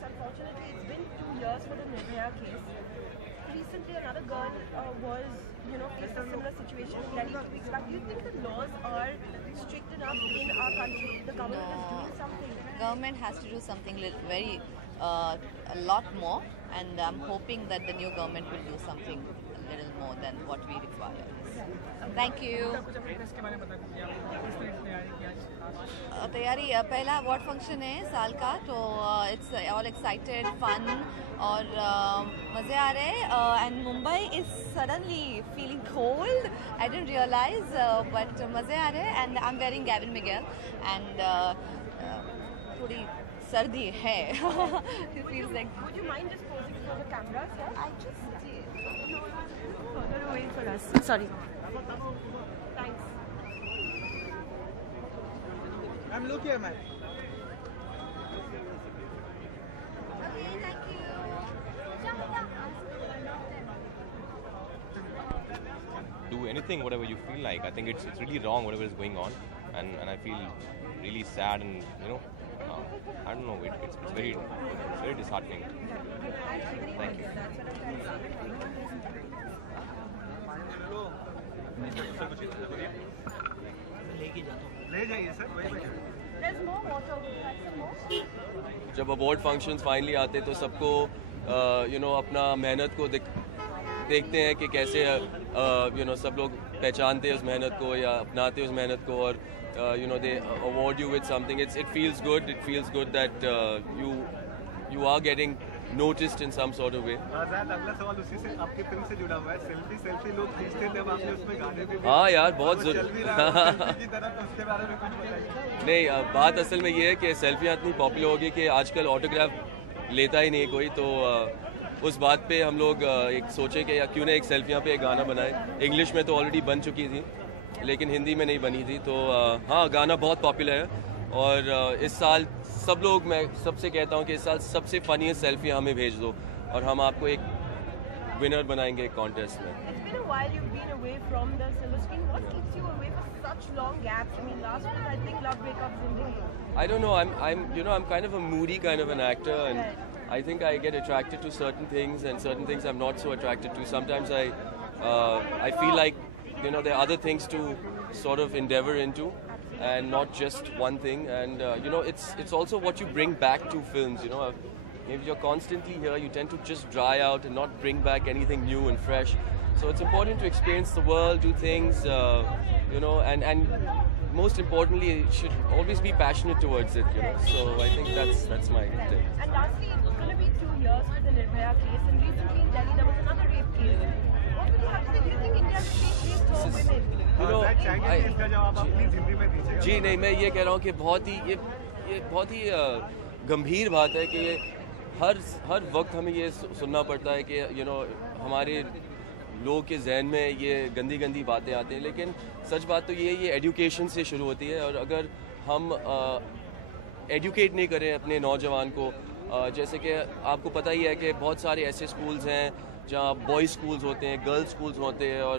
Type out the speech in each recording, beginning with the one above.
case, unfortunately, it's been 2 years for the Nirbhaya case. Recently, another girl was, faced a similar situation in Delhi 2 weeks back. Do you think the laws are strict enough in our country? The government is doing something. Government has to do something a lot more, and I'm hoping that the new government will do something a little more than what we require. Thank you. तैयारी पहला award function है साल का, तो it's all excited, fun और मज़े आ रहे हैं. And Mumbai is suddenly feeling cold. I didn't realise, but मज़े आ रहे हैं. And I am wearing Gavin Miguel, एंड थोड़ी सर्दी है. It feels like. Would you mind just posing for the cameras here? I just did. Further away for us. Sorry. Thanks. I'm look here, man. Okay, thank you. Do anything, whatever you feel like. I think it's really wrong, whatever is going on, and I feel really sad, and I don't know. It's very disheartening. Thank you. ले जाइए सर, वही बैठे. There's more water. Would you like some more? जब award functions finally आते तो सबको अपना मेहनत को देखते हैं कि कैसे सब लोग पहचानते हैं उस मेहनत को या अपनाते हैं उस मेहनत को, और they award you with something. It feels good that you are getting noticed in some sort of way. अगला सवाल उसी से, आपकी फिल्म से जुड़ा हुआ है. सेल्फी लोग खींचते थे, अब आपने उसमें गाने भी. हाँ यार, बहुत चल भी रहा है सेल्फी की तरह, तो उसके बारे में कुछ बताइए. नहीं, बात असल में ये है कि सेल्फियाँ इतनी पॉपुलर हो गई कि आजकल ऑटोग्राफ लेता ही नहीं कोई, तो उस बात पे हम लोग एक सोचे कि या क्यों ना एक सेल्फियाँ पे एक गाना बनाए. इंग्लिश में तो ऑलरेडी बन चुकी थी, लेकिन हिंदी में नहीं बनी थी. तो हाँ, गाना बहुत पॉपुलर है, और इस साल सब लोग, मैं सबसे कहता हूँ कि इस साल सबसे फनीस्ट सेल्फी हमें भेज दो, और हम आपको एक विनर बनाएंगे एक कॉन्टेस्ट में. It's been a while you've been away from the silver screen. What keeps you away for such long gaps? I mean, last was, I think, Love Breakup Zindagi. I don't know. I'm kind of a moody kind of an actor, and I think I get attracted to certain things, and certain things I'm not so attracted to. Sometimes I feel like there are other things to sort of endeavor into, and not just one thing. And it's also what you bring back to films. If you're constantly here, you tend to just dry out and not bring back anything new and fresh. So it's important to experience the world, do things, and most importantly, you should always be passionate towards it. So I think that's my thing. And lastly, it's going to be 2 years for the Nirbhaya case, and recently in Delhi there was another rape case. What would you have to say? Do you think India should take place for women? इसका जवाब आप प्लीज हिंदी में दीजिए. जी नहीं, मैं ये कह रहा हूँ कि ये बहुत ही गंभीर बात है कि ये हर वक्त हमें ये सुनना पड़ता है कि हमारे लोग के जहन में ये गंदी बातें आती हैं. लेकिन सच बात तो ये एजुकेशन से शुरू होती है, और अगर हम एजुकेट नहीं करें अपने नौजवान को, जैसे कि आपको पता ही है कि बहुत सारे ऐसे स्कूल्स हैं जहाँ बॉयज़ स्कूल्स होते हैं, गर्ल्स स्कूल्स होते हैं, और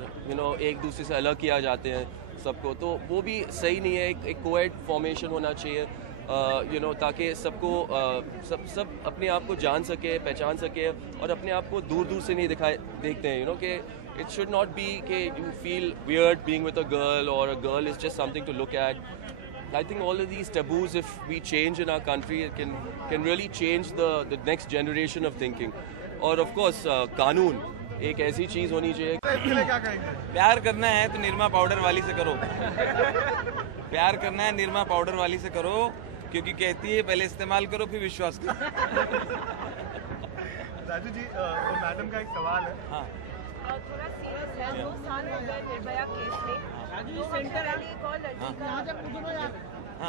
एक दूसरे से अलग किया जाते हैं सबको, तो वो भी सही नहीं है. एक कोएड फॉर्मेशन होना चाहिए, ताकि सबको सब अपने आप को जान सके, पहचान सके, और अपने आप को दूर से नहीं देखते हैं. कि इट शुड नॉट बी कि you feel weird being with a girl, और a girl is just something to look at. I think all of these taboos, if we change in our country, it can really change the next generation of thinking. और of course कानून एक ऐसी चीज़ होनी चाहिए. इसके लिए क्या कहेंगे? प्यार करना है तो निरमा पाउडर वाली से करो. प्यार करना है निरमा पाउडर वाली से करो, क्योंकि कहती है पहले इस्तेमाल करो फिर विश्वास करो. राजू जी, मैडम का एक सवाल है. हाँ, थोड़ा सीरियस है. 2 साल हो गए निर्भया केस में. तो सेंटर एक और लड़की का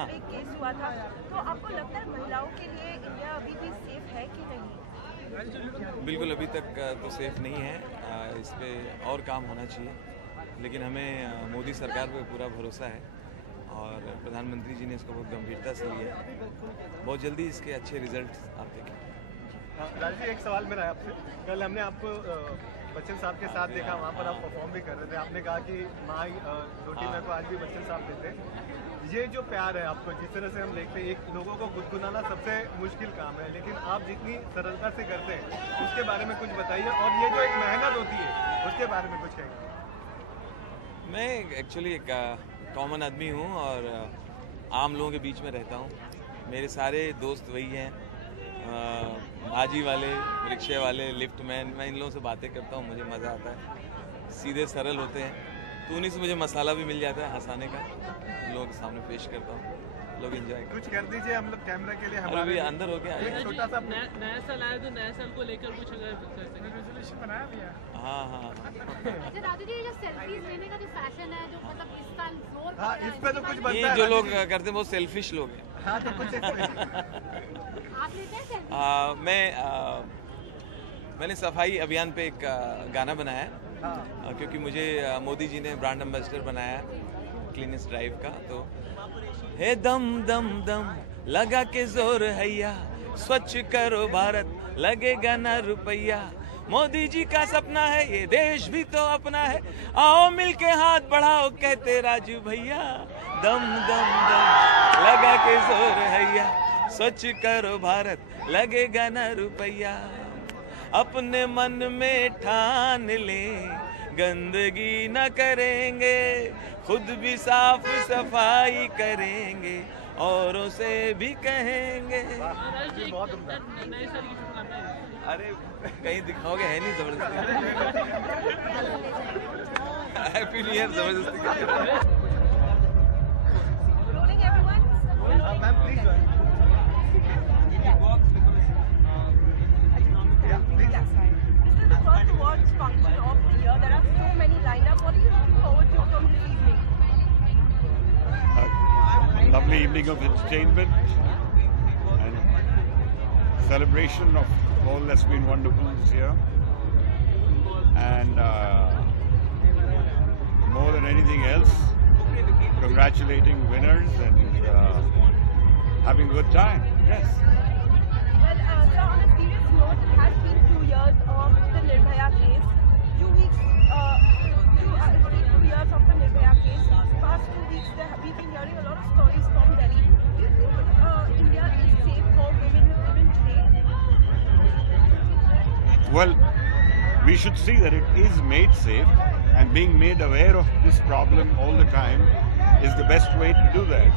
एक केस हुआ था. तो आपको लगता है महिलाओं के लिए इंडिया अभी भी सेफ है कि नहीं? बिल्कुल अभी तक तो सेफ नहीं है. इस पर और काम होना चाहिए, लेकिन हमें मोदी सरकार पे पूरा भरोसा है, और प्रधानमंत्री जी ने इसको बहुत गंभीरता से लिया है. बहुत जल्दी इसके अच्छे रिजल्ट आप देखें. राजू जी, एक सवाल मेरा है आपसे. कल हमने आपको बच्चन साहब के साथ देखा, वहाँ पर आप परफॉर्म भी कर रहे थे। आपने कहा कि माँ रोटी मेरे को आज भी बच्चन साहब देते। ये जो प्यार है आपको, जिस तरह से हम देखते हैं, एक लोगों को गुनगुनाना सबसे मुश्किल काम है, लेकिन आप जितनी सरलता से करते हैं उसके बारे में कुछ बताइए, और ये जो एक मेहनत होती है उसके बारे में कुछ कहिए। मैं एक्चुअली एक कॉमन आदमी हूँ और आम लोगों के बीच में रहता हूँ। मेरे सारे दोस्त वही हैं, भाजी वाले, रिक्शे वाले, लिफ्ट मैन। मैं इन लोगों से बातें करता हूँ, मुझे मज़ा आता है। सीधे सरल होते हैं, तो उन्हीं से मुझे मसाला भी मिल जाता है हंसाने का। लोगों के सामने पेश करता हूँ, लोग एंजॉय कुछ कर दीजिए हम लोग कैमरा के लिए। अरे अभी अंदर हो गया एक छोटा सा नया साल आया तो नया साल को लेकर कुछ अगर रेजोल्यूशन बनाया भी है। हाँ अच्छा दादू जी, ये जो सेल्फीज लेने का जो फैशन है, जो मतलब इस साल जोर हाँ, इस पे तो कुछ बनता ये है। जो लोग करते हैं वो सेल्फिश लोग हैं। हाँ, तो कुछ आप लेते हैं सेल्फी? मैंने सफाई अभियान पे एक गाना बनाया है, क्योंकि मुझे मोदी जी ने ब्रांड एम्बेसडर बनाया क्लीनेस्ट ड्राइव का। तो हे दम दम दम लगा के जोर हैया, स्वच्छ करो भारत, लगेगा ना रुपया। मोदी जी का सपना है, ये देश भी तो अपना है, आओ मिलके हाथ बढ़ाओ, कहते राजू भैया। दम दम दम लगा के जोर हैया, स्वच्छ करो भारत, लगेगा ना रुपया। अपने मन में ठान ले, गंदगी न करेंगे, खुद भी साफ सफाई करेंगे, औरों से भी कहेंगे। नए साल की शुभकामनाएं। अरे कहीं दिखाओगे? है नहीं जबरदस्ती। हैप्पी न्यू ईयर जबरदस्ती। Rolling everyone. Ma'am please join. This is the first awards function of the year. There are so many lined up. What are you looking forward to from this evening? A lovely evening of entertainment and celebration of all that's been wonderful this year. And more than anything else, congratulating winners and having a good time. Yes. Well, sir, on a serious note, it has been 2 years of the Nirbhaya case. 2 weeks, it's been 2 years of the Nirbhaya case. Past 2 weeks, we've been hearing a lot of stories from Delhi. Do you think India is safe for women even today? Well, we should see that it is made safe, and being made aware of this problem all the time is the best way to do that.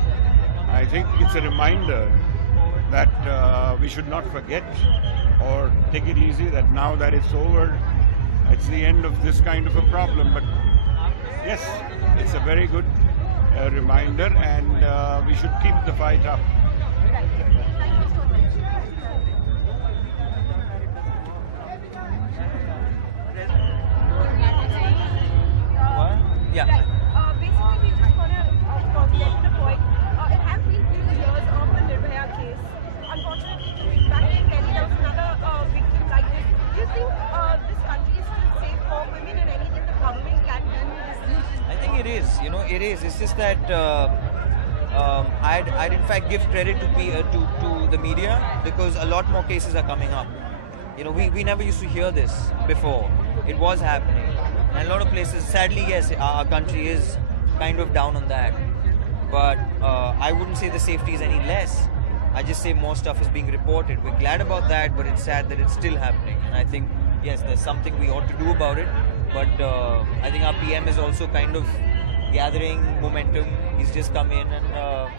I think it's a reminder that we should not forget or take it easy, that now that it's over, it's the end of this kind of a problem. But yes, it's a very good reminder, and we should keep the fight up. Yeah. Basically, we just want to get to the point. It has been 2 years of the Nirbhaya case. Unfortunately, 2 weeks back in Delhi, there was another victim like this. Do you think this country is still safe for women, and anything the government can do in this? I think it is. You know, it is. It's just that I'd in fact give credit to the media, because a lot more cases are coming up. You know, we never used to hear this before. It was happening. And a lot of places, sadly, yes, our country is kind of down on that. But I wouldn't say the safety is any less. I just say more stuff is being reported. We're glad about that, but it's sad that it's still happening. And I think, yes, there's something we ought to do about it. But I think our PM is also kind of gathering momentum. He's just come in, and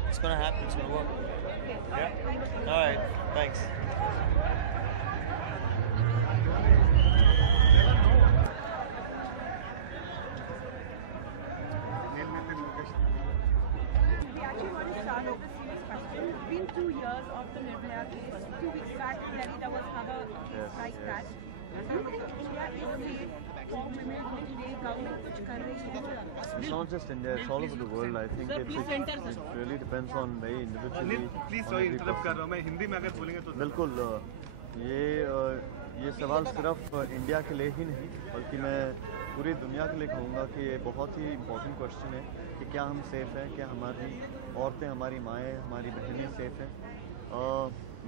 it's going to happen. It's going to work. Yeah? All right. Thanks. We actually want to start with a serious question. It's been 2 years of the Nirbhaya case. 2 weeks back in Delhi, there was another case like that. Do you think India is safe for women today? Government kuch kar rahi hai? It's not just India, it's all over the world. I think it really depends on very individually. Please on sorry every interrupt कर person. रहा हूँ मैं, हिंदी में अगर बोलेंगे तो। बिल्कुल ये सवाल सिर्फ इंडिया के लिए ही नहीं, बल्कि मैं पूरी दुनिया के लिए कहूँगा कि ये बहुत ही इम्पोर्टेंट क्वेश्चन है कि क्या हम सेफ़ हैं, क्या हमारी औरतें, हमारी माएँ, हमारी बहनें सेफ़ हैं।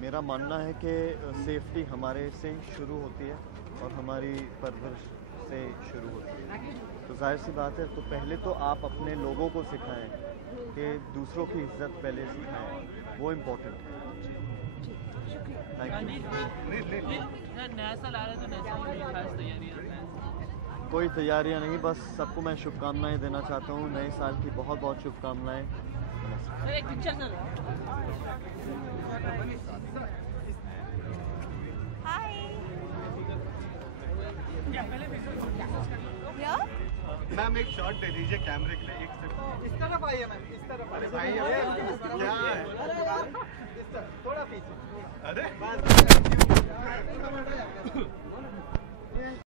मेरा मानना है कि सेफ्टी हमारे से शुरू होती है और हमारी परवरिश से शुरू होती है। तो जाहिर सी बात है, तो पहले तो आप अपने लोगों को सिखाएं कि दूसरों की इज्जत पहले सिखाएं, वो इम्पोर्टेंट है। Thank you. नया साल आ रहा है तो नया साल की खास तैयारियां हैं? कोई तैयारियां नहीं, बस सबको मैं शुभकामनाएं देना चाहता हूँ। नए साल की बहुत बहुत शुभकामनाएं। सर एक पिक्चर सर। हाय। मैम एक शॉट दे दीजिए कैमरे के लिए, एक सेकंड। इस तरफ आइए मैम, इस तरफ। अरे भाई क्या है? थोड़ा पीछे। अरे